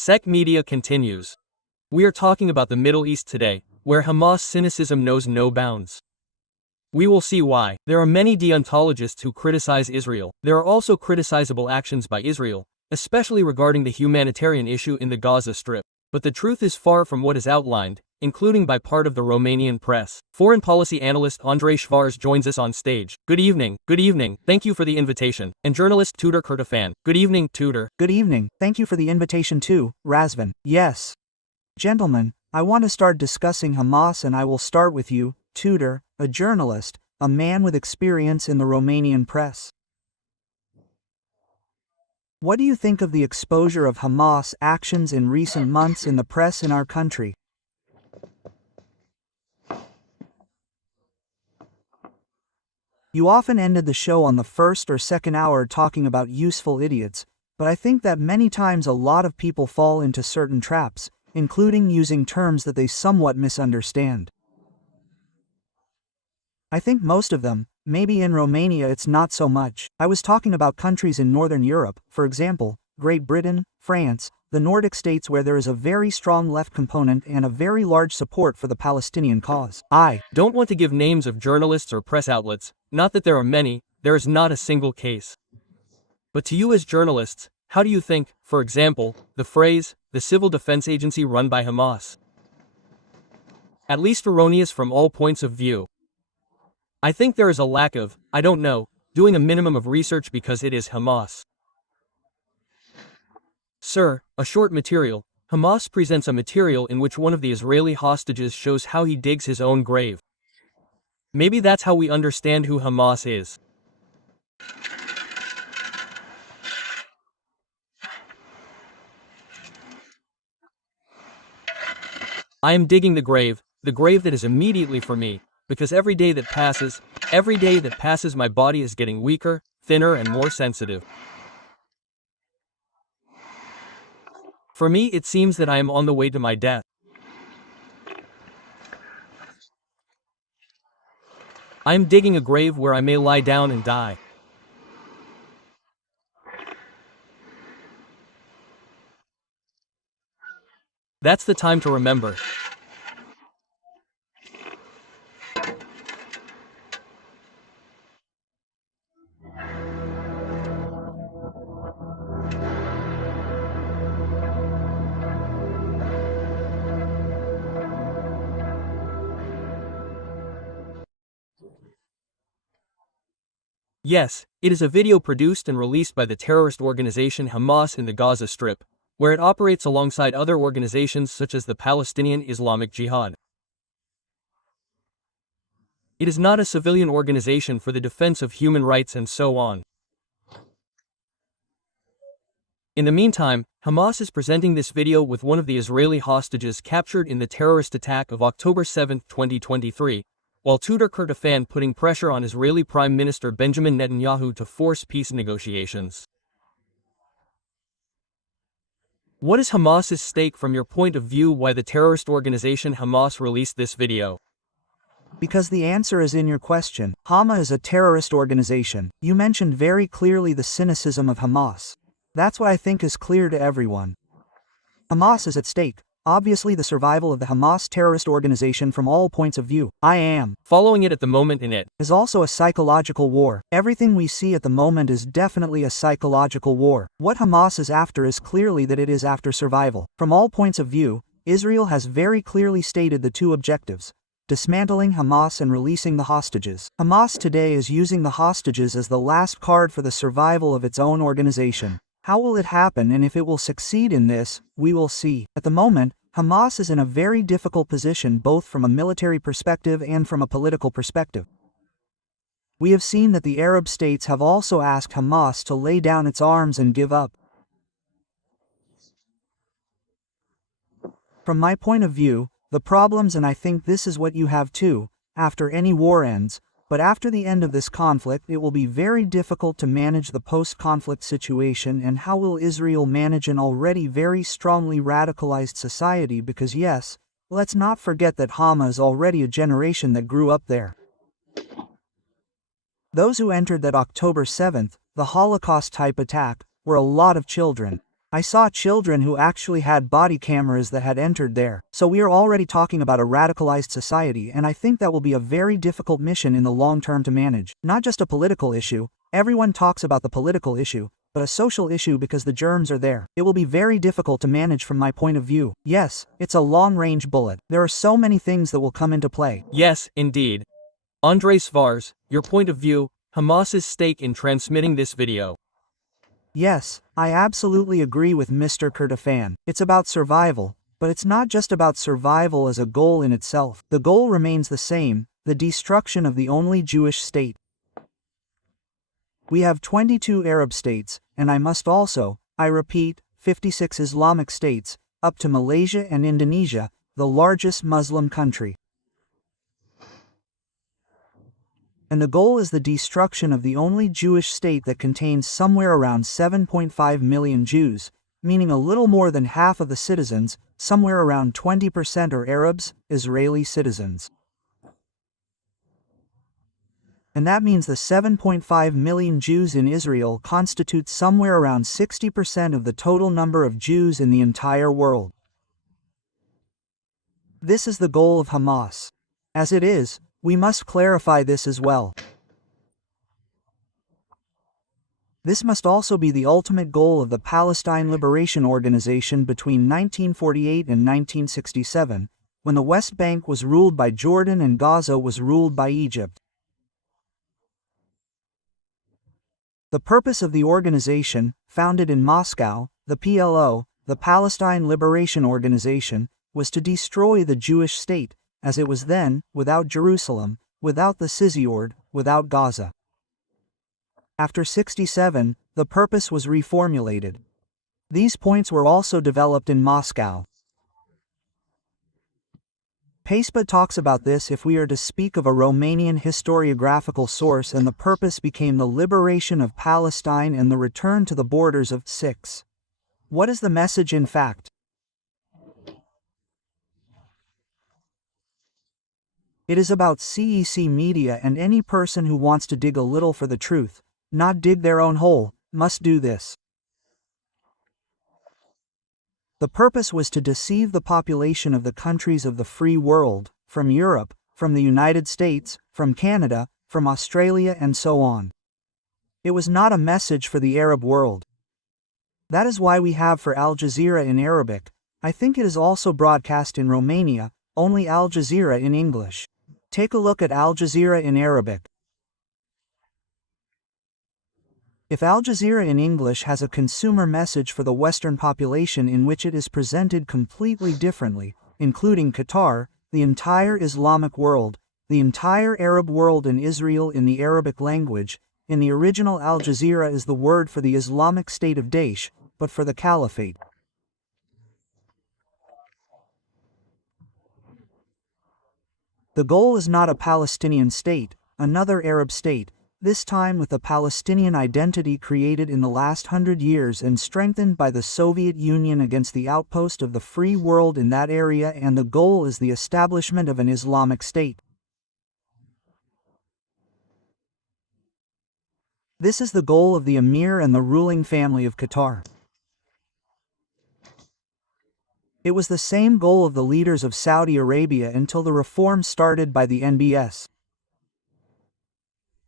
Sec Media continues. We are talking about the Middle East today, where Hamas cynicism knows no bounds. We will see why. There are many deontologists who criticize Israel. There are also criticizable actions by Israel, especially regarding the humanitarian issue in the Gaza Strip. But the truth is far from what is outlined, including by part of the Romanian press. Foreign policy analyst Andrei Schwartz joins us on stage. Good evening. Good evening. Thank you for the invitation. And journalist TUDOR CURTIFAN. Good evening, TUDOR. Good evening. Thank you for the invitation too, Razvan. Yes. Gentlemen, I want to start discussing Hamas, and I will start with you, TUDOR, a journalist, a man with experience in the Romanian press. What do you think of the exposure of Hamas actions in recent months in the press in our country? You often ended the show on the first or second hour talking about useful idiots, but I think that many times a lot of people fall into certain traps, including using terms that they somewhat misunderstand. I think most of them, maybe in Romania it's not so much. I was talking about countries in Northern Europe, for example, Great Britain, France, the Nordic states, where there is a very strong left component and a very large support for the Palestinian cause. I don't want to give names of journalists or press outlets, not that there are many, there is not a single case. But to you as journalists, how do you think, for example, the phrase, the civil defense agency run by Hamas? At least erroneous from all points of view. I think there is a lack of, I don't know, doing a minimum of research because it is Hamas. Sir, a short material. Hamas presents a material in which one of the Israeli hostages shows how he digs his own grave. Maybe that's how we understand who Hamas is. I am digging the grave that is immediately for me, because every day that passes my body is getting weaker, thinner and more sensitive. For me it seems that I am on the way to my death. I am digging a grave where I may lie down and die. That's the time to remember. Yes, it is a video produced and released by the terrorist organization Hamas in the Gaza Strip, where it operates alongside other organizations such as the Palestinian Islamic Jihad. It is not a civilian organization for the defense of human rights and so on. In the meantime, Hamas is presenting this video with one of the Israeli hostages captured in the terrorist attack of October 7, 2023, while TUDOR CURTIFAN putting pressure on Israeli Prime Minister Benjamin Netanyahu to force peace negotiations. What is Hamas's stake from your point of view? Why the terrorist organization Hamas released this video? Because the answer is in your question. Hamas is a terrorist organization. You mentioned very clearly the cynicism of Hamas. That's what I think is clear to everyone. Hamas is at stake. Obviously the survival of the Hamas terrorist organization from all points of view. I am following it at the moment in it. Is also a psychological war. Everything we see at the moment is definitely a psychological war. What Hamas is after is clearly that it is after survival. From all points of view, Israel has very clearly stated the two objectives: dismantling Hamas and releasing the hostages. Hamas today is using the hostages as the last card for the survival of its own organization. How will it happen, and if it will succeed in this, we will see. At the moment, Hamas is in a very difficult position both from a military perspective and from a political perspective. We have seen that the Arab states have also asked Hamas to lay down its arms and give up. From my point of view, the problems, and I think this is what you have too, after any war ends, but after the end of this conflict it will be very difficult to manage the post-conflict situation. And how will Israel manage an already very strongly radicalized society? Because yes, let's not forget that Hamas is already a generation that grew up there. Those who entered that October 7th, the Holocaust type attack, were a lot of children. I saw children who actually had body cameras that had entered there. So we are already talking about a radicalized society, and I think that will be a very difficult mission in the long term to manage. Not just a political issue, everyone talks about the political issue, but a social issue because the germs are there. It will be very difficult to manage from my point of view. Yes, it's a long-range bullet. There are so many things that will come into play. Yes, indeed. Andrei Schwartz, your point of view, Hamas's stake in transmitting this video. Yes, I absolutely agree with Mr. CURTIFAN. It's about survival, but it's not just about survival as a goal in itself. The goal remains the same, the destruction of the only Jewish state. We have 22 Arab states, and I repeat, 56 Islamic states, up to Malaysia and Indonesia, the largest Muslim country. And the goal is the destruction of the only Jewish state that contains somewhere around 7.5 million Jews, meaning a little more than half of the citizens, somewhere around 20% are Arabs, Israeli citizens. And that means the 7.5 million Jews in Israel constitute somewhere around 60% of the total number of Jews in the entire world. This is the goal of Hamas. As it is, we must clarify this as well. This must also be the ultimate goal of the Palestine Liberation Organization between 1948 and 1967, when the West Bank was ruled by Jordan and Gaza was ruled by Egypt. The purpose of the organization, founded in Moscow, the PLO, the Palestine Liberation Organization, was to destroy the Jewish state, as it was then, without Jerusalem, without the Cisjord, without Gaza. After 1967, the purpose was reformulated. These points were also developed in Moscow. Paispa talks about this if we are to speak of a Romanian historiographical source, and the purpose became the liberation of Palestine and the return to the borders of 6. What is the message in fact? It is about CEC media, and any person who wants to dig a little for the truth, not dig their own hole, must do this. The purpose was to deceive the population of the countries of the free world, from Europe, from the United States, from Canada, from Australia, and so on. It was not a message for the Arab world. That is why we have for Al Jazeera in Arabic. I think it is also broadcast in Romania, only Al Jazeera in English. Take a look at Al Jazeera in Arabic. If Al Jazeera in English has a consumer message for the Western population in which it is presented completely differently, including Qatar, the entire Islamic world, the entire Arab world, and Israel in the Arabic language, in the original Al Jazeera is the word for the Islamic State of Daesh, but for the Caliphate. The goal is not a Palestinian state, another Arab state, this time with the Palestinian identity created in the last 100 years and strengthened by the Soviet Union against the outpost of the free world in that area, and the goal is the establishment of an Islamic state. This is the goal of the Emir and the ruling family of Qatar. It was the same goal of the leaders of Saudi Arabia until the reform started by the NBS.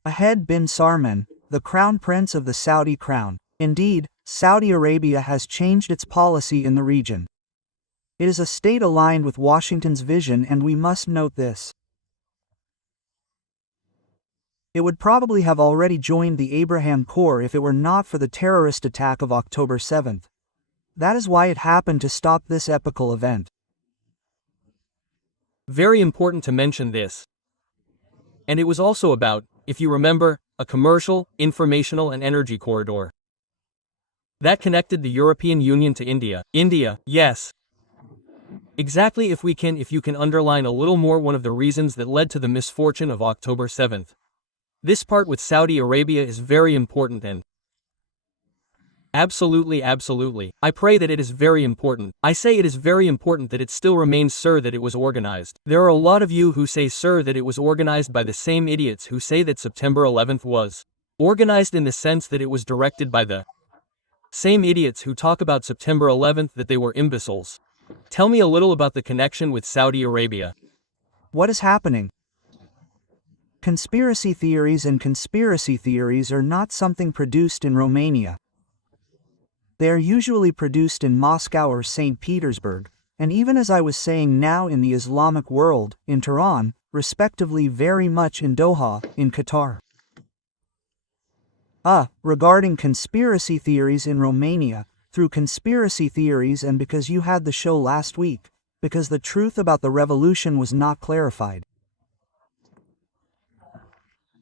Ahmed bin Salman, the crown prince of the Saudi crown. Indeed, Saudi Arabia has changed its policy in the region. It is a state aligned with Washington's vision, and we must note this. It would probably have already joined the Abraham Corps if it were not for the terrorist attack of October 7th. That is why it happened to stop this epical event. Very important to mention this. And it was also about, if you remember, a commercial, informational, and energy corridor that connected the European Union to India. India, yes. Exactly. If you can underline a little more one of the reasons that led to the misfortune of October 7th. This part with Saudi Arabia is very important, and absolutely. I pray that it is very important. I say it is very important that it still remains, sir, that it was organized. There are a lot of you who say, sir, that it was organized by the same idiots who say that September 11th was organized in the sense that it was directed by the Same idiots who talk about September 11th that they were imbeciles. Tell me a little about the connection with Saudi Arabia. What is happening? Conspiracy theories and conspiracy theories are not something produced in Romania. They are usually produced in Moscow or St. Petersburg, and even as I was saying now in the Islamic world, in Tehran, respectively very much in Doha, in Qatar. Regarding conspiracy theories in Romania, through conspiracy theories and because you had the show last week, because the truth about the revolution was not clarified.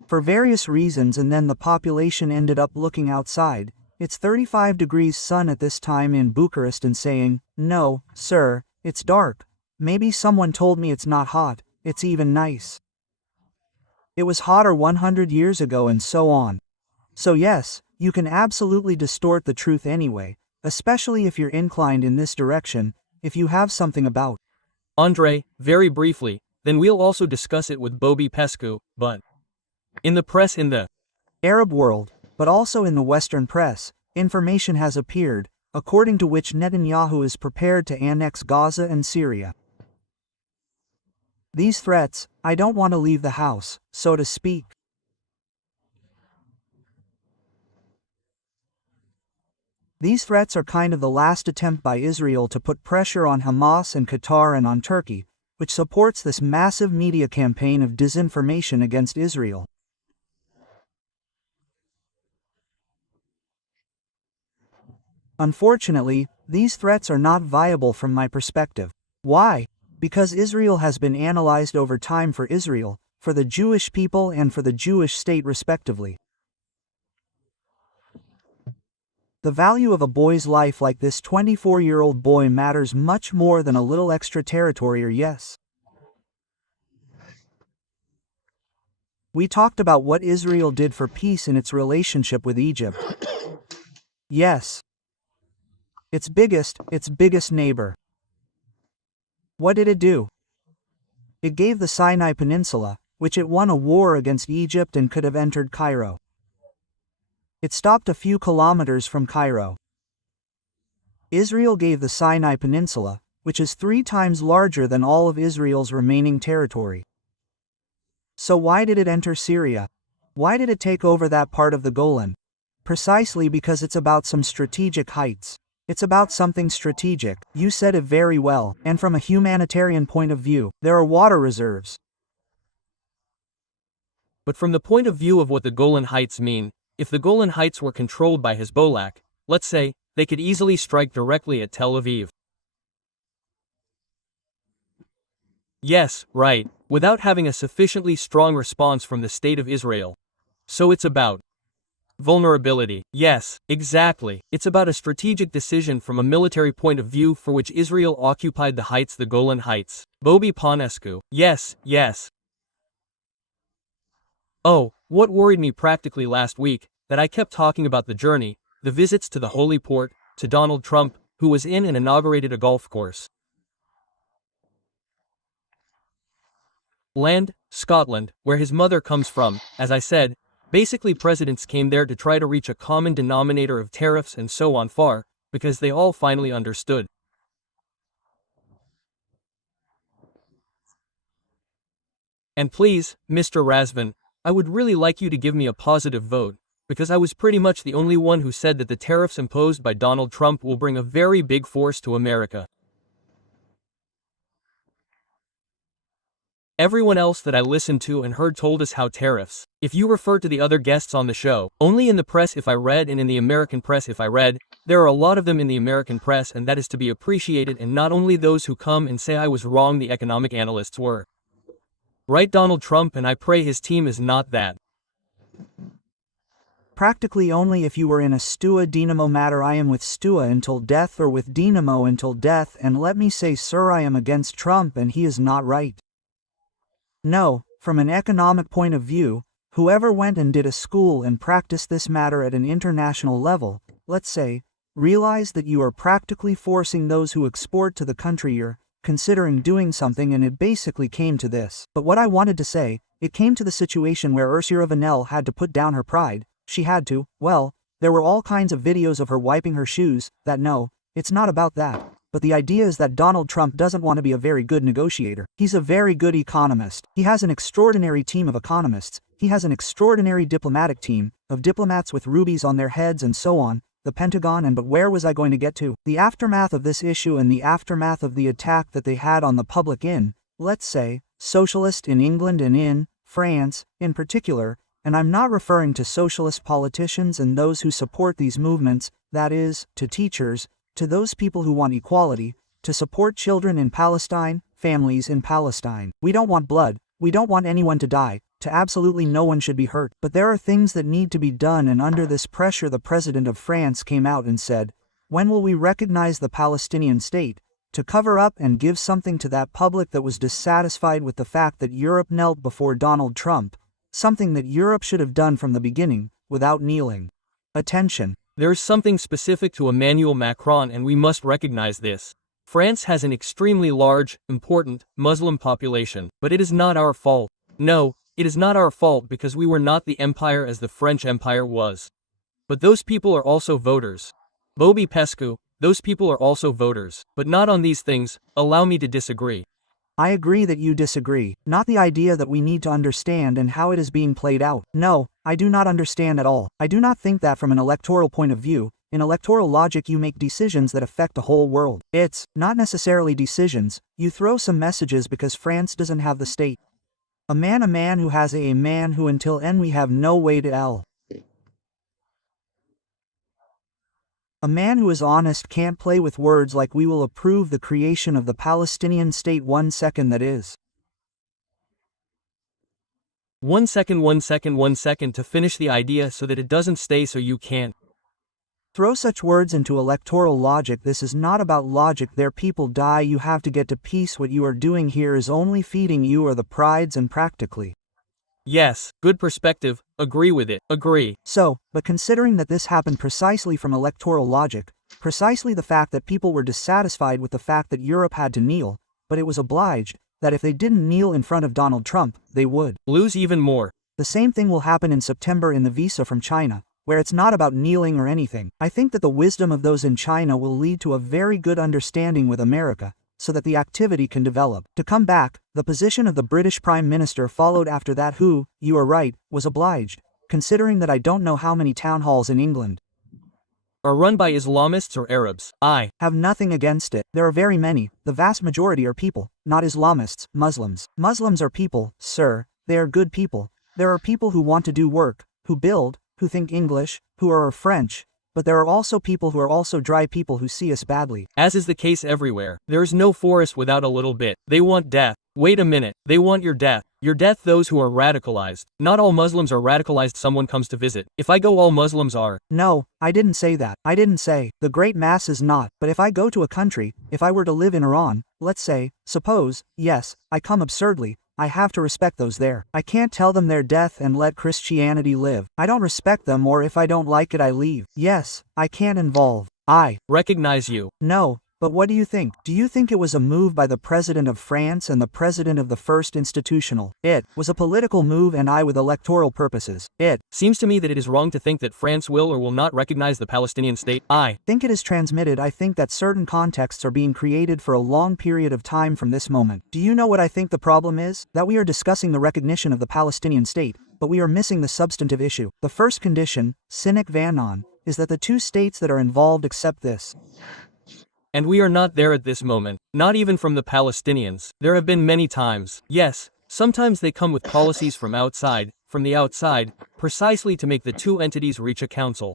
For various reasons, and then the population ended up looking outside. It's 35 degrees sun at this time in Bucharest and saying, "No, sir, it's dark. Maybe someone told me it's not hot, it's even nice. It was hotter 100 years ago," and so on. So yes, you can absolutely distort the truth anyway, especially if you're inclined in this direction, if you have something about. Andrei, very briefly, then we'll also discuss it with Bobby Pescu, but in the press in the Arab world, but also in the Western press, information has appeared, according to which Netanyahu is prepared to annex Gaza and Syria. These threats, I don't want to leave the house, so to speak. These threats are kind of the last attempt by Israel to put pressure on Hamas and Qatar and on Turkey, which supports this massive media campaign of disinformation against Israel. Unfortunately, these threats are not viable from my perspective. Why? Because Israel has been analyzed over time for Israel, for the Jewish people and for the Jewish state respectively. The value of a boy's life like this 24-year-old boy matters much more than a little extra territory or yes. We talked about what Israel did for peace in its relationship with Egypt. Yes. Its biggest neighbor. What did it do? It gave the Sinai Peninsula, which it won a war against Egypt and could have entered Cairo. It stopped a few kilometers from Cairo. Israel gave the Sinai Peninsula, which is 3 times larger than all of Israel's remaining territory. So why did it enter Syria? Why did it take over that part of the Golan? Precisely because it's about some strategic heights. It's about something strategic. You said it very well, and from a humanitarian point of view, there are water reserves. But from the point of view of what the Golan Heights mean, if the Golan Heights were controlled by Hezbollah, let's say, they could easily strike directly at Tel Aviv. Yes, right, without having a sufficiently strong response from the State of Israel. So it's about vulnerability. Yes, exactly. It's about a strategic decision from a military point of view for which Israel occupied the heights, the Golan Heights. Bobby Pescu. Yes. Oh, what worried me practically last week, that I kept talking about the journey, the visits to the holy port, to Donald Trump, who was in and inaugurated a golf course. Land, Scotland, where his mother comes from, as I said, basically presidents came there to try to reach a common denominator of tariffs and so on far, because they all finally understood. And please, Mr. Razvan, I would really like you to give me a positive vote, because I was pretty much the only one who said that the tariffs imposed by Donald Trump will bring a very big force to America. Everyone else that I listened to and heard told us how tariffs, if you refer to the other guests on the show, only in the press if I read and in the American press if I read, there are a lot of them in the American press and that is to be appreciated, and not only those who come and say I was wrong, the economic analysts were. Right, Donald Trump, and I pray his team is not that. Practically only if you were in a Stua Dinamo matter. I am with Stua until death or with Dinamo until death, and let me say, sir, I am against Trump and he is not right. No, from an economic point of view, whoever went and did a school and practiced this matter at an international level, let's say, realize that you are practically forcing those who export to the country you're considering doing something, and it basically came to this. But what I wanted to say, it came to the situation where Ursula von der Leyen had to put down her pride. She had to, well, There were all kinds of videos of her wiping her shoes. No, it's not about that. But the idea is that Donald Trump doesn't want to be a very good negotiator. He's a very good economist. He has an extraordinary team of economists. He has an extraordinary diplomatic team of diplomats with rubies on their heads and so on, the Pentagon. But where was I going to get to? The aftermath of this issue and the aftermath of the attack that they had on the public in, let's say, socialist in England and in France, in particular, and I'm not referring to socialist politicians and those who support these movements, that is, to teachers, to those people who want equality, to support children in Palestine, families in Palestine. We don't want blood, we don't want anyone to die, to absolutely no one should be hurt. But there are things that need to be done, and under this pressure the president of France came out and said, when will we recognize the Palestinian state? To cover up and give something to that public that was dissatisfied with the fact that Europe knelt before Donald Trump, something that Europe should have done from the beginning, without kneeling. Attention. There is something specific to Emmanuel Macron, and we must recognize this. France has an extremely large, important, Muslim population, but it is not our fault. No, it is not our fault because we were not the empire as the French Empire was. But those people are also voters. Bobby Pescu, those people are also voters, but not on these things. Allow me to disagree. I agree that you disagree, not the idea that we need to understand and how it is being played out. No, I do not understand at all. I do not think that from an electoral point of view. In electoral logic you make decisions that affect the whole world. It's not necessarily decisions, you throw some messages because France doesn't have the state. A man who has a man who until N we have no way to L. A man who is honest can't play with words like we will approve the creation of the Palestinian state 1 second that is. 1 second, 1 second, 1 second to finish the idea so that it doesn't stay so you can't. Throw such words into electoral logic. This is not about logic. There people die, you have to get to peace. What you are doing here is only feeding you or the prides and practically. Yes, good perspective, agree with it, agree. So, but considering that this happened precisely from electoral logic, precisely the fact that people were dissatisfied with the fact that Europe had to kneel, but it was obliged, that if they didn't kneel in front of Donald Trump, they would lose even more. The same thing will happen in September in the visa from China, where it's not about kneeling or anything. I think that the wisdom of those in China will lead to a very good understanding with America, so that the activity can develop. To come back, the position of the British Prime Minister followed after that who, you are right, was obliged, considering that I don't know how many town halls in England are run by Islamists or Arabs. I have nothing against it. There are very many, the vast majority are people, not Islamists, Muslims. Muslims are people, sir, they are good people. There are people who want to do work, who build, who think English, who are French, but there are also people who are also dry people who see us badly. As is the case everywhere, there is no forest without a little bit. They want death. Wait a minute, they want your death. Your death, those who are radicalized. Not all Muslims are radicalized. Someone comes to visit. If I go, all Muslims are. No, I didn't say that. I didn't say, the great mass is not. But if I go to a country, if I were to live in Iran, let's say, suppose, yes, I come absurdly, I have to respect those there. I can't tell them their death and let Christianity live. I don't respect them, or if I don't like it I leave. Yes, I can't involve. I recognize you. No. But what do you think? Do you think it was a move by the President of France and the President of the First Institutional? It was a political move, and I with electoral purposes. It seems to me that it is wrong to think that France will or will not recognize the Palestinian state. I think it is transmitted. I think that certain contexts are being created for a long period of time from this moment. Do you know what I think the problem is? That we are discussing the recognition of the Palestinian state, but we are missing the substantive issue. The first condition, sine qua non, is that the two states that are involved accept this. And we are not there at this moment, not even from the Palestinians. There have been many times. Yes, sometimes they come with policies from the outside, precisely to make the two entities reach a council.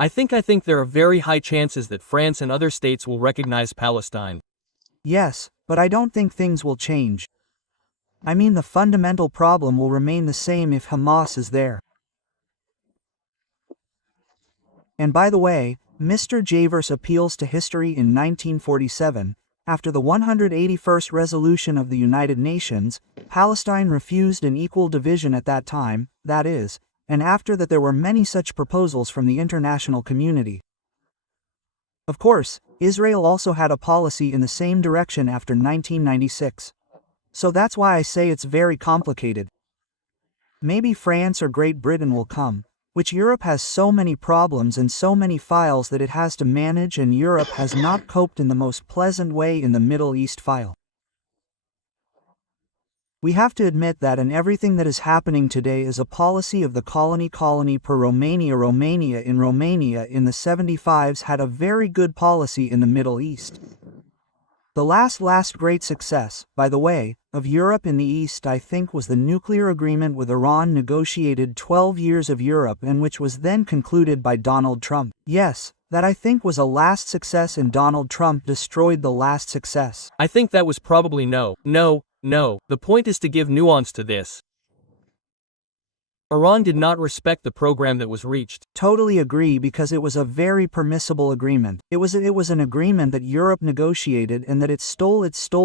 I think there are very high chances that France and other states will recognize Palestine. Yes, but I don't think things will change. I mean, the fundamental problem will remain the same if Hamas is there. And by the way, Mr. Javers appeals to history in 1947. After the 181st resolution of the United Nations, Palestine refused an equal division at that time, that is, and after that there were many such proposals from the international community. Of course, Israel also had a policy in the same direction after 1996. So that's why I say it's very complicated. Maybe France or Great Britain will come, which Europe has so many problems and so many files that it has to manage, and Europe has not coped in the most pleasant way in the Middle East file. We have to admit that in everything that is happening today is a policy of the colony per Romania. Romania in the 75s had a very good policy in the Middle East. The last great success, by the way, of Europe in the East, I think, was the nuclear agreement with Iran, negotiated 12 years of Europe and which was then concluded by Donald Trump. Yes, that I think was a last success, and Donald Trump destroyed the last success. I think that was probably no. The point is to give nuance to this. Iran did not respect the program that was reached. Totally agree, because it was a very permissible agreement. It was an agreement that Europe negotiated, and that it stole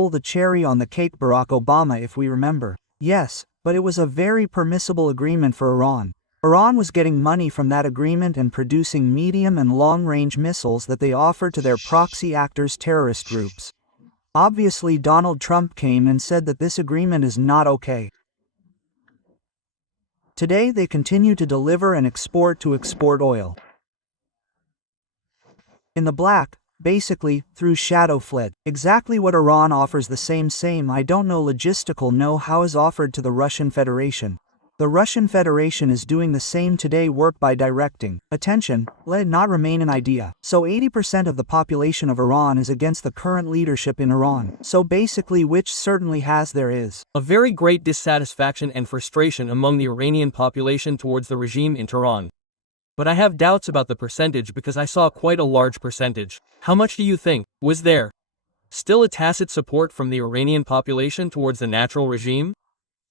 the cherry on the cake, Barack Obama, if we remember. Yes, but it was a very permissible agreement for Iran. Iran was getting money from that agreement and producing medium and long-range missiles that they offered to their proxy actors, terrorist groups. Obviously, Donald Trump came and said that this agreement is not okay. Today they continue to deliver and export oil. In the black, basically, through shadow fled. Exactly what Iran offers, the same I don't know logistical know-how is offered to the Russian Federation. The Russian Federation is doing the same today work by directing, attention, let it not remain an idea. So 80% of the population of Iran is against the current leadership in Iran. So basically, which certainly there is a very great dissatisfaction and frustration among the Iranian population towards the regime in Tehran. But I have doubts about the percentage, because I saw quite a large percentage. How much do you think was there still a tacit support from the Iranian population towards the natural regime?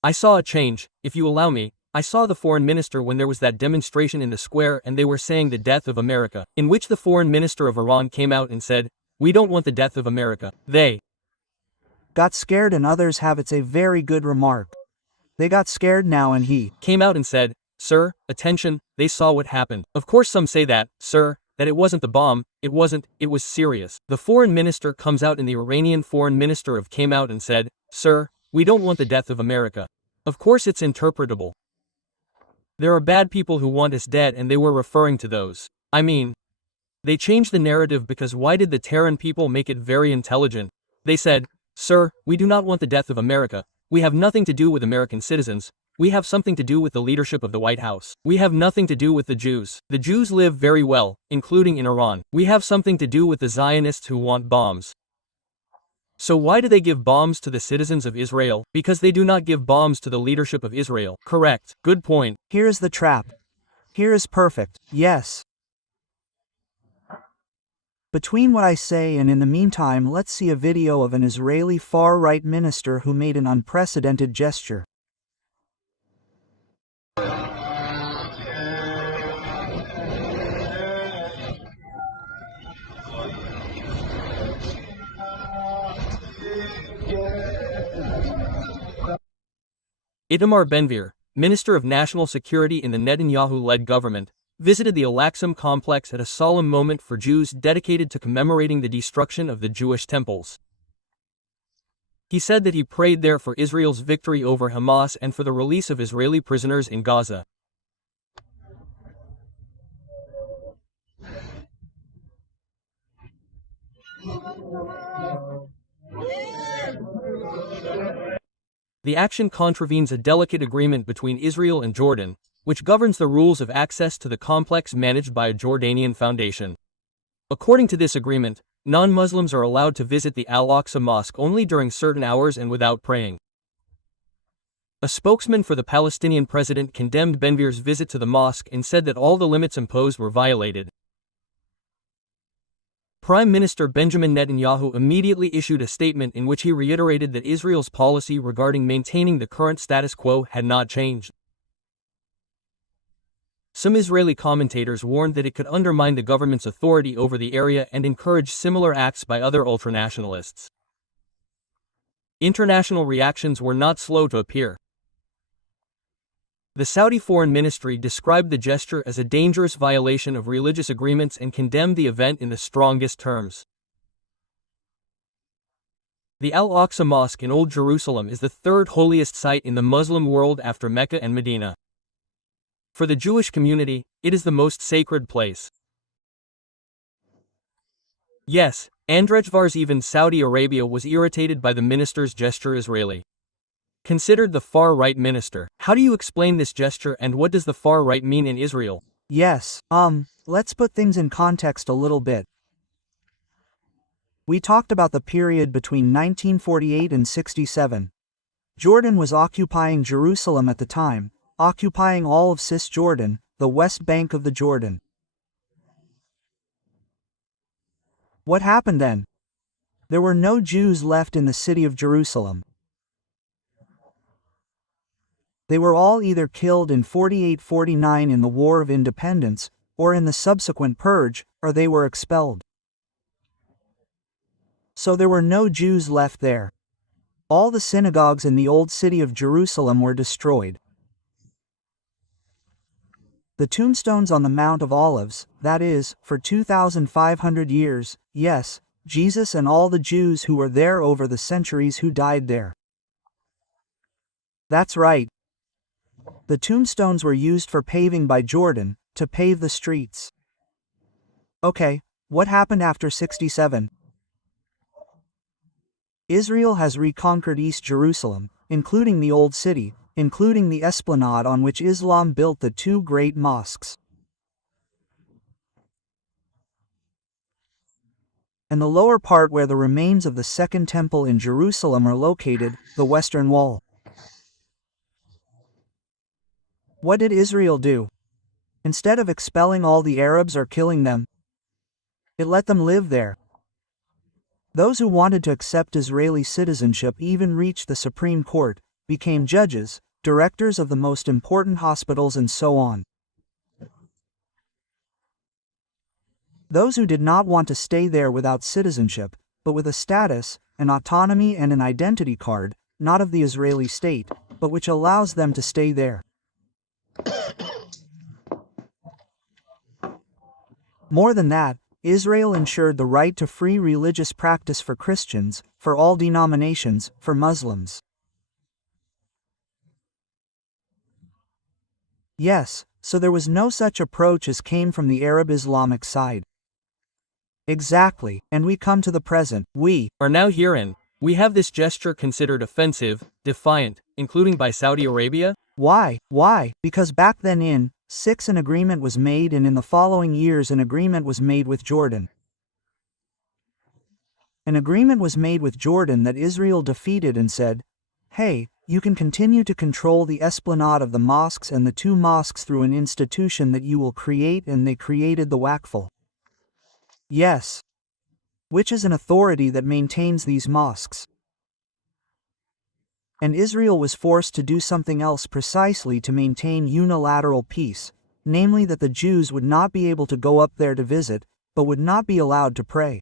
I saw a change, if you allow me. I saw the foreign minister when there was that demonstration in the square and they were saying the death of America, in which the foreign minister of Iran came out and said, "We don't want the death of America." They got scared, and others have. It's a very good remark. They got scared now, and he came out and said, "Sir, attention, they saw what happened." Of course some say that, sir, that it wasn't the bomb, it was serious. The foreign minister comes out and the Iranian foreign minister came out and said, "Sir, we don't want the death of America." Of course it's interpretable. There are bad people who want us dead, and they were referring to those. I mean, they changed the narrative, because why did the Tehran people make it very intelligent? They said, "Sir, we do not want the death of America. We have nothing to do with American citizens. We have something to do with the leadership of the White House. We have nothing to do with the Jews. The Jews live very well, including in Iran. We have something to do with the Zionists who want bombs." So why do they give bombs to the citizens of Israel? Because they do not give bombs to the leadership of Israel. Correct. Good point. Here is the trap. Here is perfect. Yes. Between what I say and in the meantime, let's see a video of an Israeli far-right minister who made an unprecedented gesture. Itamar Ben-Gvir, Minister of National Security in the Netanyahu-led government, visited the Al-Aqsa complex at a solemn moment for Jews dedicated to commemorating the destruction of the Jewish temples. He said that he prayed there for Israel's victory over Hamas and for the release of Israeli prisoners in Gaza. The action contravenes a delicate agreement between Israel and Jordan, which governs the rules of access to the complex managed by a Jordanian foundation. According to this agreement, non-Muslims are allowed to visit the Al-Aqsa Mosque only during certain hours and without praying. A spokesman for the Palestinian president condemned Ben-Gvir's visit to the mosque and said that all the limits imposed were violated. Prime Minister Benjamin Netanyahu immediately issued a statement in which he reiterated that Israel's policy regarding maintaining the current status quo had not changed. Some Israeli commentators warned that it could undermine the government's authority over the area and encourage similar acts by other ultranationalists. International reactions were not slow to appear. The Saudi Foreign Ministry described the gesture as a dangerous violation of religious agreements and condemned the event in the strongest terms. The Al-Aqsa Mosque in Old Jerusalem is the third holiest site in the Muslim world after Mecca and Medina. For the Jewish community, it is the most sacred place. Yes, Andrei Schwartz, even Saudi Arabia was irritated by the minister's gesture. Israeli considered the far-right minister. How do you explain this gesture, and what does the far-right mean in Israel? Yes, let's put things in context a little bit. We talked about the period between 1948 and 67. Jordan was occupying Jerusalem at the time, occupying all of Cisjordan, the west bank of the Jordan. What happened then? There were no Jews left in the city of Jerusalem. They were all either killed in 48-49 in the War of Independence, or in the subsequent purge, or they were expelled. So there were no Jews left there. All the synagogues in the old city of Jerusalem were destroyed. The tombstones on the Mount of Olives, that is, for 2,500 years, yes, Jesus and all the Jews who were there over the centuries who died there. That's right. The tombstones were used for paving by Jordan, to pave the streets. Okay, what happened after 67? Israel has reconquered East Jerusalem, including the Old City, including the esplanade on which Islam built the two great mosques, and the lower part where the remains of the Second Temple in Jerusalem are located, the Western Wall. What did Israel do? Instead of expelling all the Arabs or killing them, it let them live there. Those who wanted to accept Israeli citizenship even reached the Supreme Court, became judges, directors of the most important hospitals, and so on. Those who did not want to stay there without citizenship, but with a status, an autonomy and an identity card, not of the Israeli state, but which allows them to stay there. More than that, Israel ensured the right to free religious practice for Christians, for all denominations, for Muslims. Yes, so there was no such approach as came from the Arab Islamic side. Exactly, and we come to the present. We are now herein. We have this gesture considered offensive, defiant, including by Saudi Arabia? Why? Why? Because back then in 6 an agreement was made, and in the following years an agreement was made with Jordan. An agreement was made with Jordan that Israel defeated and said, hey, you can continue to control the esplanade of the mosques and the two mosques through an institution that you will create, and they created the Waqf. Yes. Which is an authority that maintains these mosques. And Israel was forced to do something else precisely to maintain unilateral peace, namely that the Jews would not be able to go up there to visit, but would not be allowed to pray.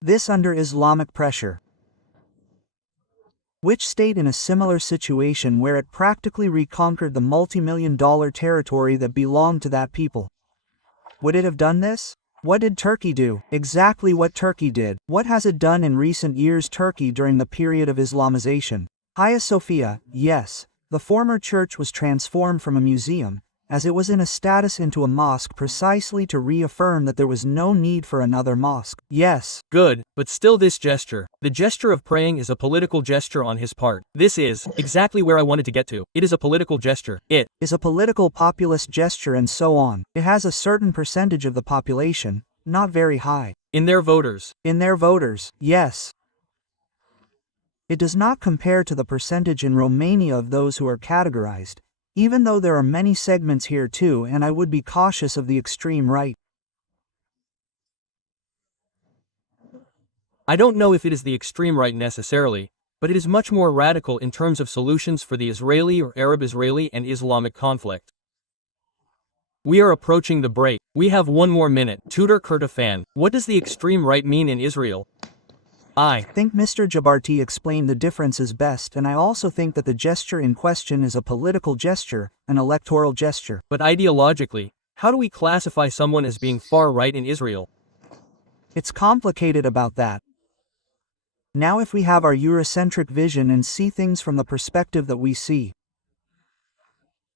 This under Islamic pressure. Which stayed in a similar situation where it practically reconquered the multi-million-dollar territory that belonged to that people. Would it have done this? What did Turkey do? Exactly what Turkey did. What has it done in recent years? Turkey during the period of Islamization. Hagia Sophia, yes, the former church was transformed from a museum, as it was in a status, into a mosque, precisely to reaffirm that there was no need for another mosque. Yes. Good, but still this gesture, the gesture of praying, is a political gesture on his part. This is exactly where I wanted to get to. It is a political gesture. It is a political populist gesture and so on. It has a certain percentage of the population, not very high. In their voters. In their voters, yes. It does not compare to the percentage in Romania of those who are categorized, even though there are many segments here too, and I would be cautious of the extreme right. I don't know if it is the extreme right necessarily, but it is much more radical in terms of solutions for the Israeli or Arab-Israeli and Islamic conflict. We are approaching the break. We have one more minute. TUDOR CURTIFAN. What does the extreme right mean in Israel? I think Mr. Jabarti explained the differences best, and I also think that the gesture in question is a political gesture, an electoral gesture. But ideologically, how do we classify someone as being far right in Israel? It's complicated about that. Now if we have our Eurocentric vision and see things from the perspective that we see,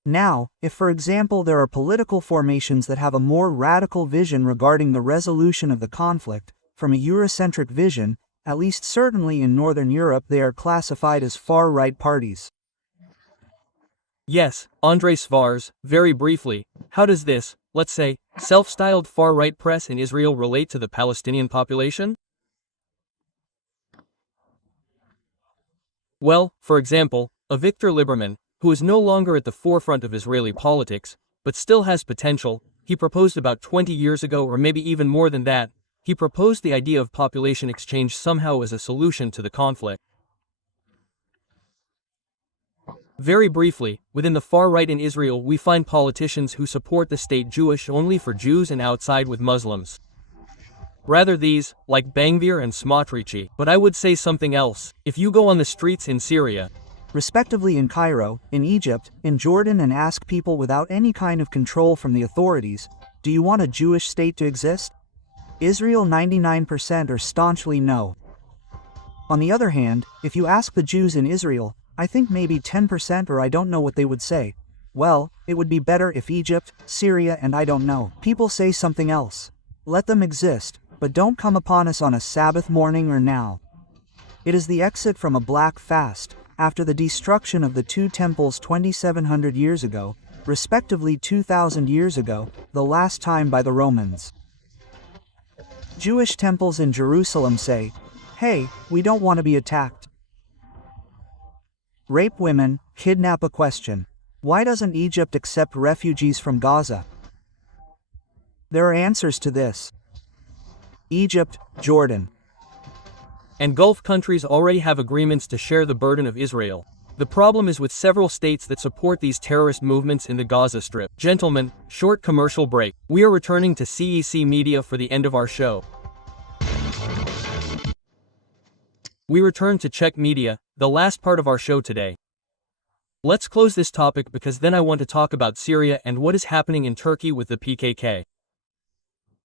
Now, if for example there are political formations that have a more radical vision regarding the resolution of the conflict, from a Eurocentric vision, at least certainly in Northern Europe they are classified as far-right parties. Yes, Andrei Schwartz, very briefly, how does this, let's say, self-styled far-right press in Israel relate to the Palestinian population? Well, for example, Avigdor Lieberman, who is no longer at the forefront of Israeli politics, but still has potential, he proposed about 20 years ago or maybe even more than that, he proposed the idea of population exchange somehow as a solution to the conflict. Very briefly, within the far right in Israel we find politicians who support the state Jewish only for Jews and outside with Muslims. Rather these, like Ben-Gvir and Smotrich, but I would say something else. If you go on the streets in Syria, respectively in Cairo, in Egypt, in Jordan and ask people without any kind of control from the authorities, do you want a Jewish state to exist? Israel 99% are staunchly no. On the other hand, if you ask the Jews in Israel, I think maybe 10% or I don't know what they would say. Well, it would be better if Egypt, Syria and I don't know. People say something else. Let them exist, but don't come upon us on a Sabbath morning or now. It is the exit from a black fast, after the destruction of the two temples 2,700 years ago, respectively 2,000 years ago, the last time by the Romans. Jewish temples in Jerusalem say, hey, we don't want to be attacked. Rape women, kidnap a question. Why doesn't Egypt accept refugees from Gaza? There are answers to this. Egypt, Jordan, and Gulf countries already have agreements to share the burden of Israel. The problem is with several states that support these terrorist movements in the Gaza Strip. Gentlemen, short commercial break. We are returning to CEC Media for the end of our show. We return to Czech Media, the last part of our show today. Let's close this topic because then I want to talk about Syria and what is happening in Turkey with the PKK.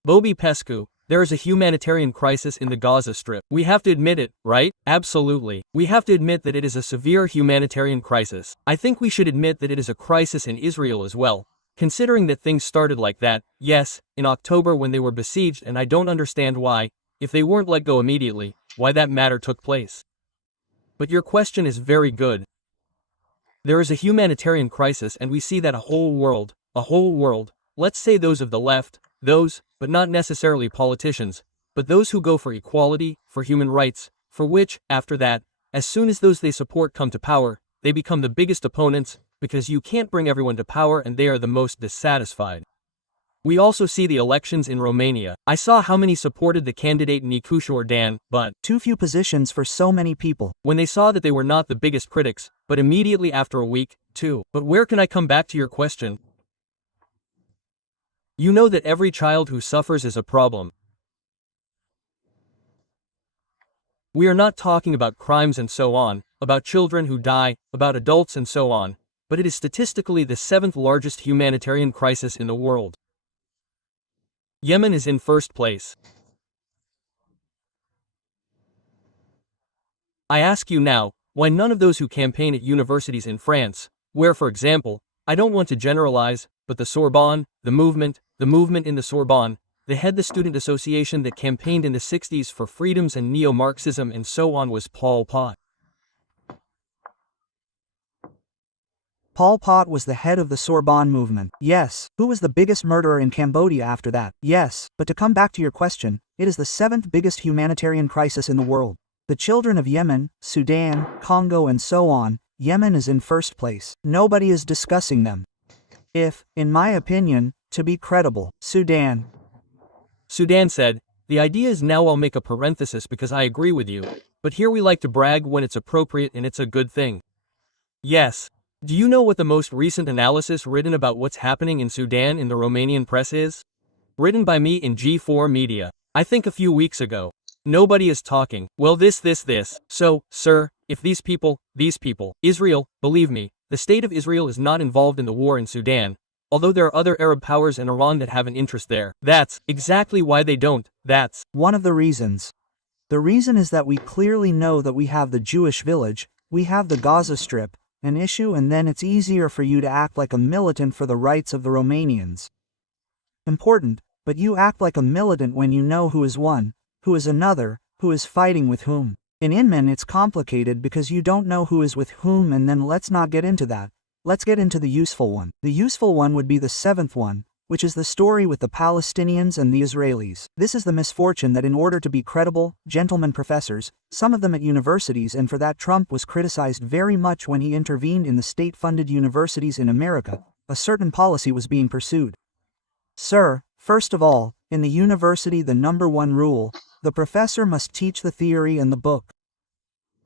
Bobby Pescu, there is a humanitarian crisis in the Gaza Strip. We have to admit it, right? Absolutely. We have to admit that it is a severe humanitarian crisis. I think we should admit that it is a crisis in Israel as well, considering that things started like that, yes, in October when they were besieged, and I don't understand why, if they weren't let go immediately, why that matter took place. But your question is very good. There is a humanitarian crisis and we see that a whole world, let's say those of the left, those, but not necessarily politicians, but those who go for equality, for human rights, for which, after that, as soon as those they support come to power, they become the biggest opponents, because you can't bring everyone to power and they are the most dissatisfied. We also see the elections in Romania. I saw how many supported the candidate Nicu Jordan, but too few positions for so many people. When they saw that they were not the biggest critics, but immediately after a week, too. But where can I come back to your question? You know that every child who suffers is a problem. We are not talking about crimes and so on, about children who die, about adults and so on, but it is statistically the 7th largest humanitarian crisis in the world. Yemen is in first place. I ask you now, why none of those who campaign at universities in France, where for example, I don't want to generalize, but the Sorbonne, the movement in the Sorbonne, they head the student association that campaigned in the 60s for freedoms and neo-Marxism and so on was Pol Pot. Pol Pot was the head of the Sorbonne movement. Yes. Who was the biggest murderer in Cambodia after that? Yes. But to come back to your question, it is the 7th biggest humanitarian crisis in the world. The children of Yemen, Sudan, Congo and so on, Yemen is in first place. Nobody is discussing them. If, in my opinion, to be credible, Sudan said, the idea is now I'll make a parenthesis because I agree with you, but here we like to brag when it's appropriate and it's a good thing. Yes. Do you know what the most recent analysis written about what's happening in Sudan in the Romanian press is? Written by me in G4 Media. I think a few weeks ago. Nobody is talking. Well this. So, sir, if these people, Israel, believe me, the state of Israel is not involved in the war in Sudan, although there are other Arab powers and Iran that have an interest there. That's exactly why they don't. That's one of the reasons. The reason is that we clearly know that we have the Jewish village, we have the Gaza Strip, an issue, and then it's easier for you to act like a militant for the rights of the Romanians. Important, but you act like a militant when you know who is one, who is another, who is fighting with whom. In Inman it's complicated because you don't know who is with whom, and then let's not get into that. Let's get into the useful one. The useful one would be the seventh one, which is the story with the Palestinians and the Israelis. This is the misfortune that in order to be credible, gentlemen professors, some of them at universities, and for that Trump was criticized very much when he intervened in the state-funded universities in America, a certain policy was being pursued. Sir, first of all, in the university the number one rule, the professor must teach the theory and the book.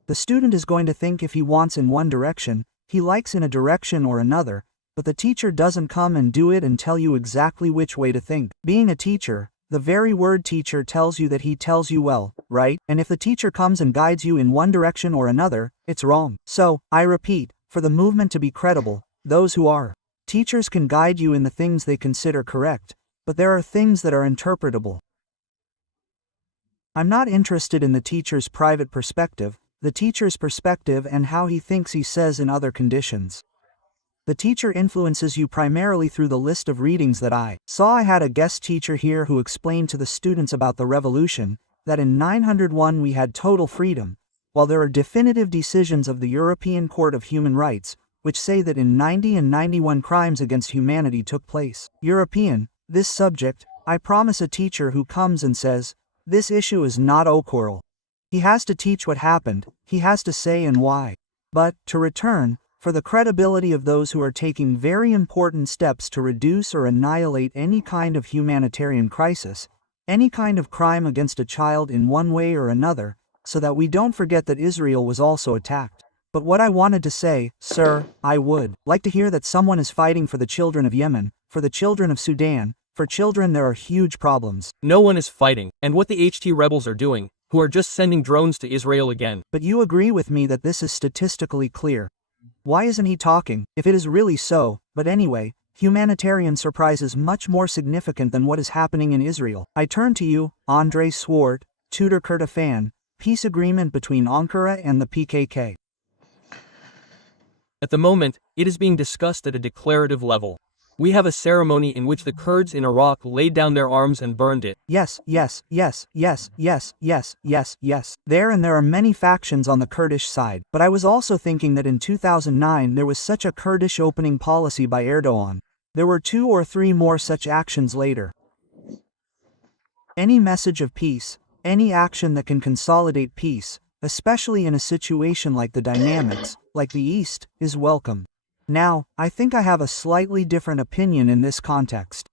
The student is going to think if he wants in one direction, he likes in a direction or another, but the teacher doesn't come and do it and tell you exactly which way to think. Being a teacher, the very word teacher tells you that he tells you well, right? And if the teacher comes and guides you in one direction or another, it's wrong. So, I repeat, for the movement to be credible, those who are teachers can guide you in the things they consider correct, but there are things that are interpretable. I'm not interested in the teacher's private perspective, the teacher's perspective and how he thinks he says in other conditions. The teacher influences you primarily through the list of readings that I saw. I had a guest teacher here who explained to the students about the revolution, that in 901 we had total freedom, while there are definitive decisions of the European Court of Human Rights, which say that in 90 and 91 crimes against humanity took place. European, this subject, I promise a teacher who comes and says, this issue is not oral. He has to teach what happened, he has to say and why. But, to return, for the credibility of those who are taking very important steps to reduce or annihilate any kind of humanitarian crisis, any kind of crime against a child in one way or another, so that we don't forget that Israel was also attacked. But what I wanted to say, sir, I would like to hear that someone is fighting for the children of Yemen, for the children of Sudan. For children there are huge problems. No one is fighting, and what the HT rebels are doing, who are just sending drones to Israel again. But you agree with me that this is statistically clear. Why isn't he talking, if it is really so? But anyway, humanitarian surprise is much more significant than what is happening in Israel. I turn to you, Andrei Schwartz, TUDOR CURTIFAN, peace agreement between Ankara and the PKK. At the moment, it is being discussed at a declarative level. We have a ceremony in which the Kurds in Iraq laid down their arms and burned it. Yes. There are many factions on the Kurdish side, but I was also thinking that in 2009 there was such a Kurdish opening policy by Erdogan. There were 2 or 3 more such actions later. Any message of peace, any action that can consolidate peace, especially in a situation like the dynamics, like the East, is welcome. Now, I think I have a slightly different opinion in this context.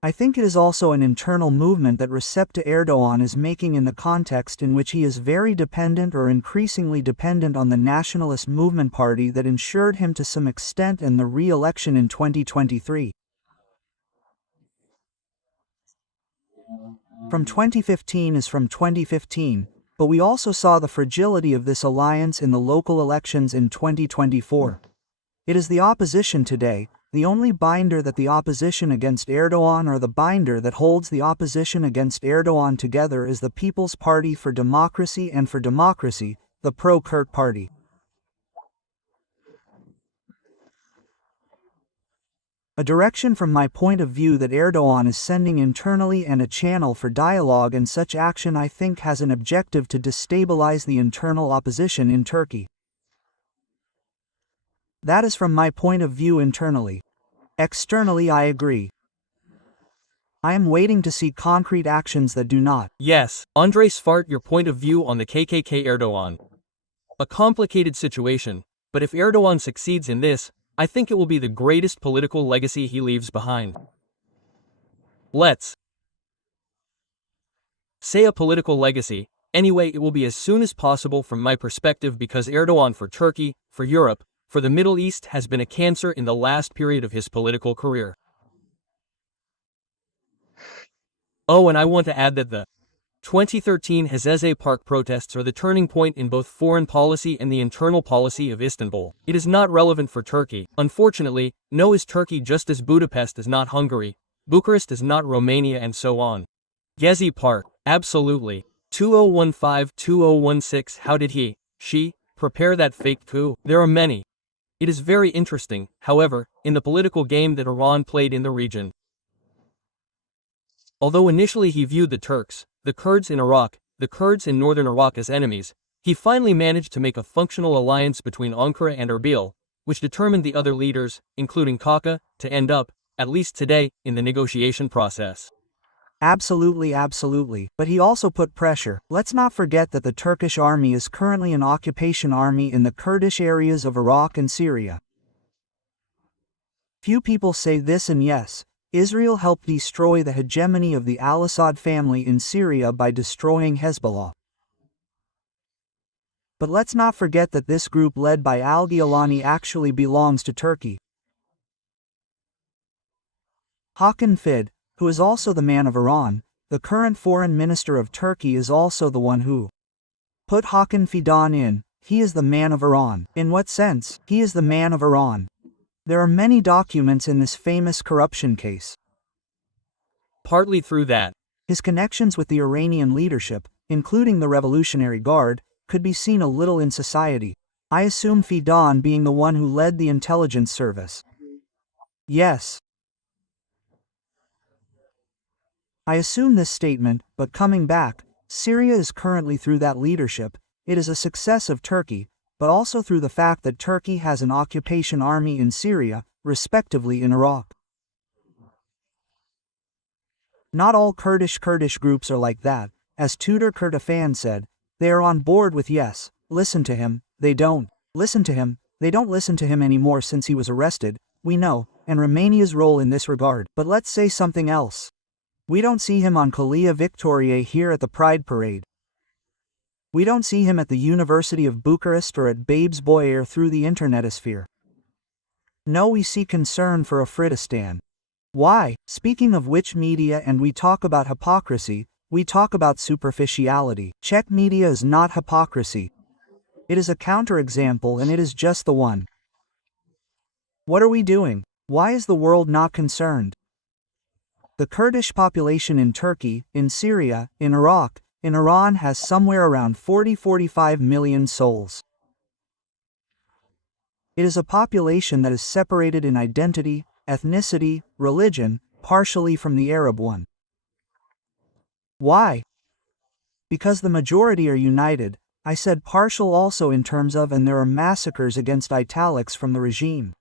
I think it is also an internal movement that Recep Erdogan is making in the context in which he is very dependent or increasingly dependent on the nationalist movement party that ensured him to some extent in the re-election in 2023. From 2015 is from 2015, but we also saw the fragility of this alliance in the local elections in 2024. It is the opposition today, the only binder that the opposition against Erdogan or the binder that holds the opposition against Erdogan together is the People's Party for Democracy and for Democracy, the pro-Kurd party. A direction from my point of view that Erdogan is sending internally and a channel for dialogue, and such action I think has an objective to destabilize the internal opposition in Turkey. That is from my point of view internally. Externally I agree. I am waiting to see concrete actions that do not. Yes, Andrei Schwartz, your point of view on the KKK Erdogan. A complicated situation, but if Erdogan succeeds in this, I think it will be the greatest political legacy he leaves behind. Let's say a political legacy. Anyway, it will be as soon as possible from my perspective, because Erdogan for Turkey, for Europe, for the Middle East has been a cancer in the last period of his political career. Oh, and I want to add that the 2013 Hezeze Park protests are the turning point in both foreign policy and the internal policy of Istanbul. It is not relevant for Turkey. Unfortunately, no is Turkey, just as Budapest is not Hungary, Bucharest is not Romania, and so on. Gezi Park, absolutely. 2015-2016, how did he, she, prepare that fake coup? There are many. It is very interesting, however, in the political game that Iran played in the region. Although initially he viewed the Turks, the Kurds in Iraq, the Kurds in northern Iraq as enemies, he finally managed to make a functional alliance between Ankara and Erbil, which determined the other leaders, including Kaka, to end up, at least today, in the negotiation process. Absolutely, absolutely. But he also put pressure. Let's not forget that the Turkish army is currently an occupation army in the Kurdish areas of Iraq and Syria. Few people say this, and yes, Israel helped destroy the hegemony of the al-Assad family in Syria by destroying Hezbollah. But let's not forget that this group led by al-Gilani actually belongs to Turkey. Hakan Fidan, who is also the man of Iran, the current foreign minister of Turkey, is also the one who put Hakan Fidan in. He is the man of Iran. In what sense? He is the man of Iran. There are many documents in this famous corruption case. Partly through that, his connections with the Iranian leadership, including the Revolutionary Guard, could be seen a little in society. I assume Fidan being the one who led the intelligence service. Yes. I assume this statement, but coming back, Syria is currently through that leadership. It is a success of Turkey, but also through the fact that Turkey has an occupation army in Syria, respectively in Iraq. Not all Kurdish groups are like that. As TUDOR CURTIFAN said, they are on board with yes, listen to him, they don't listen to him, they don't listen to him anymore since he was arrested, we know, and Romania's role in this regard. But let's say something else. We don't see him on Calia Victoriei here at the Pride Parade. We don't see him at the University of Bucharest or at Babes Boyer through the internetosphere. No, we see concern for Afridistan. Why? Speaking of which media, and we talk about hypocrisy, we talk about superficiality. Czech media is not hypocrisy. It is a counterexample, and it is just the one. What are we doing? Why is the world not concerned? The Kurdish population in Turkey, in Syria, in Iraq, in Iran has somewhere around 40–45 million souls. It is a population that is separated in identity, ethnicity, religion, partially from the Arab one. Why? Because the majority are united. I said partial also in terms of, and there are massacres against italics from the regime.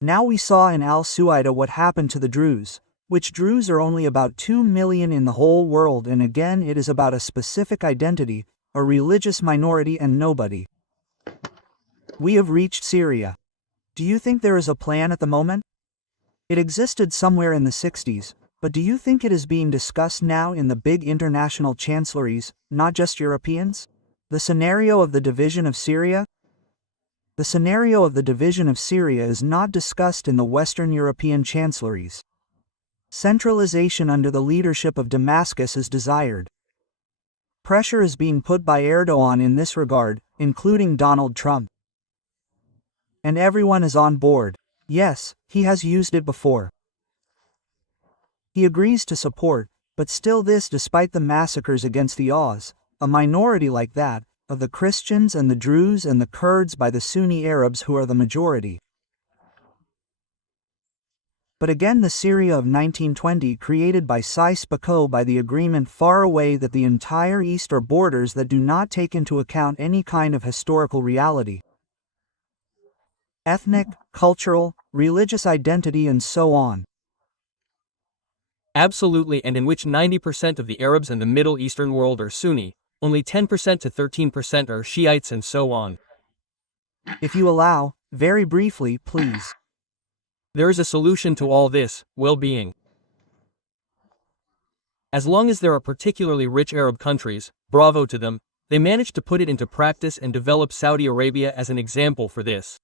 Now we saw in al-Suaida what happened to the Druze, which Druze are only about 2 million in the whole world, and again it is about a specific identity, a religious minority, and nobody. We have reached Syria. Do you think there is a plan at the moment? It existed somewhere in the 60s, but do you think it is being discussed now in the big international chancelleries, not just Europeans? The scenario of the division of Syria? The scenario of the division of Syria is not discussed in the Western European chancelleries. Centralization under the leadership of Damascus is desired. Pressure is being put by Erdogan in this regard, including Donald Trump. And everyone is on board. Yes, he has used it before. He agrees to support, but still this despite the massacres against the Oz, a minority like that, of the Christians and the Druze and the Kurds by the Sunni Arabs who are the majority. But again the Syria of 1920 created by Sykes-Picot by the agreement far away that the entire East are borders that do not take into account any kind of historical reality. Ethnic, cultural, religious identity and so on. Absolutely, and in which 90% of the Arabs in the Middle Eastern world are Sunni, only 10% to 13% are Shiites and so on. If you allow, very briefly, please. There is a solution to all this, well-being. As long as there are particularly rich Arab countries, bravo to them, they managed to put it into practice and develop Saudi Arabia as an example for this.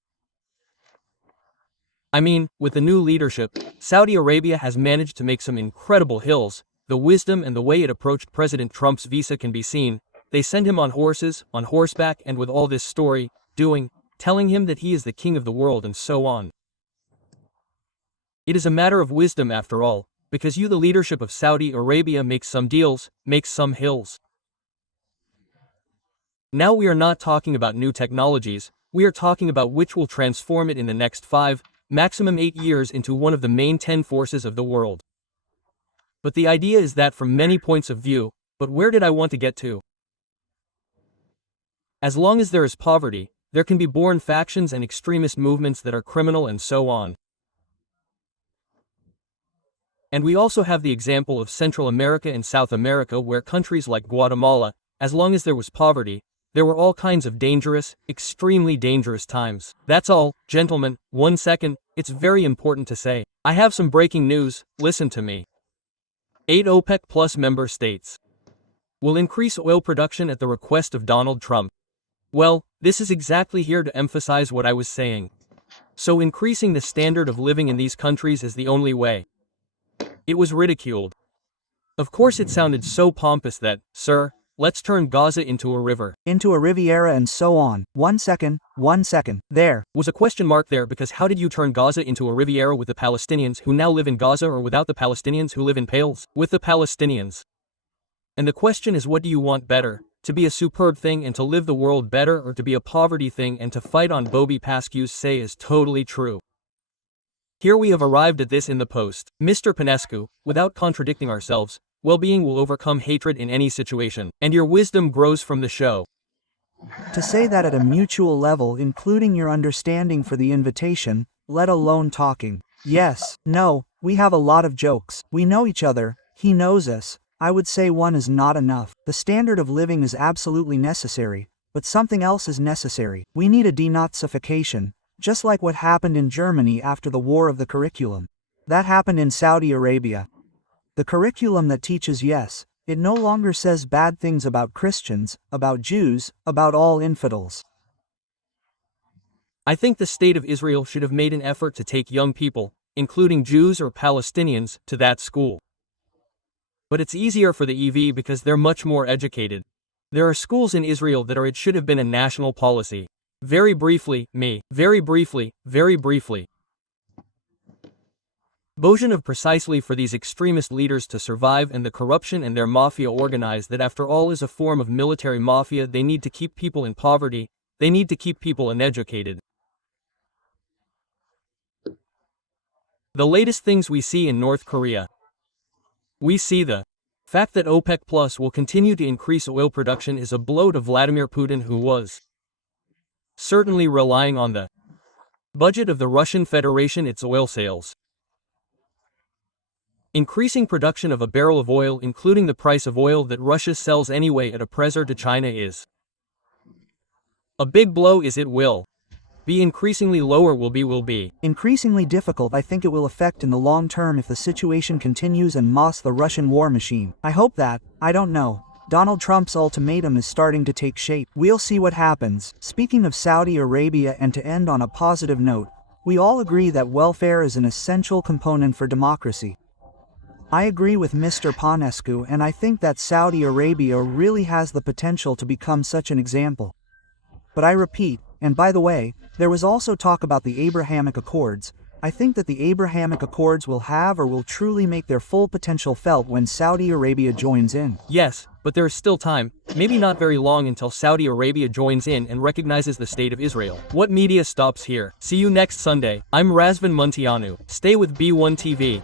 I mean, with the new leadership, Saudi Arabia has managed to make some incredible hills. The wisdom and the way it approached President Trump's visa can be seen. They send him on horses, on horseback, and with all this story, telling him that he is the king of the world and so on. It is a matter of wisdom after all, because the leadership of Saudi Arabia makes some deals, makes some hills. Now we are not talking about new technologies, we are talking about which will transform it in the next 5, maximum 8 years into one of the main 10 forces of the world. But the idea is that from many points of view, but where did I want to get to? As long as there is poverty, there can be born factions and extremist movements that are criminal and so on. And we also have the example of Central America and South America where countries like Guatemala, as long as there was poverty, there were all kinds of dangerous, extremely dangerous times. That's all, gentlemen, 1 second, it's very important to say. I have some breaking news, listen to me. 8 OPEC Plus member states will increase oil production at the request of Donald Trump. Well, this is exactly here to emphasize what I was saying. So increasing the standard of living in these countries is the only way. It was ridiculed. Of course it sounded so pompous that, sir, let's turn Gaza into a river. Into a Riviera and so on. 1 second, there. Was a question mark there because how did you turn Gaza into a Riviera with the Palestinians who now live in Gaza or without the Palestinians who live in Pales? With the Palestinians. And the question is, what do you want better? To be a superb thing and to live the world better, or to be a poverty thing and to fight on? Bobby Pasque's say is totally true. Here we have arrived at this in the post. Mr. Păunescu, without contradicting ourselves, well-being will overcome hatred in any situation, and your wisdom grows from the show. To say that at a mutual level, including your understanding for the invitation, let alone talking. Yes, no, we have a lot of jokes. We know each other, he knows us. I would say one is not enough. The standard of living is absolutely necessary, but something else is necessary. We need a denazification, just like what happened in Germany after the war of the curriculum. That happened in Saudi Arabia. The curriculum that teaches yes, it no longer says bad things about Christians, about Jews, about all infidels. I think the state of Israel should have made an effort to take young people, including Jews or Palestinians, to that school. But it's easier for the EV because they're much more educated. There are schools in Israel that it should have been a national policy. Very briefly. Bojan of precisely for these extremist leaders to survive and the corruption and their mafia organized that after all is a form of military mafia. They need to keep people in poverty, they need to keep people uneducated. The latest things we see in North Korea. We see the fact that OPEC Plus will continue to increase oil production is a blow to Vladimir Putin, who was certainly relying on the budget of the Russian Federation, its oil sales. Increasing production of a barrel of oil, including the price of oil that Russia sells anyway at a pressure to China, is a big blow. It will be increasingly lower, will be increasingly difficult. I think it will affect in the long term if the situation continues and moss the Russian war machine. I hope that, I don't know. Donald Trump's ultimatum is starting to take shape. We'll see what happens. Speaking of Saudi Arabia, and to end on a positive note, we all agree that welfare is an essential component for democracy. I agree with Mr. Păunescu, and I think that Saudi Arabia really has the potential to become such an example. But I repeat, and by the way, there was also talk about the Abrahamic Accords. I think that the Abrahamic Accords will have or will truly make their full potential felt when Saudi Arabia joins in. Yes, but there is still time, maybe not very long, until Saudi Arabia joins in and recognizes the state of Israel. What media stops here? See you next Sunday. I'm Razvan Munteanu. Stay with B1 TV.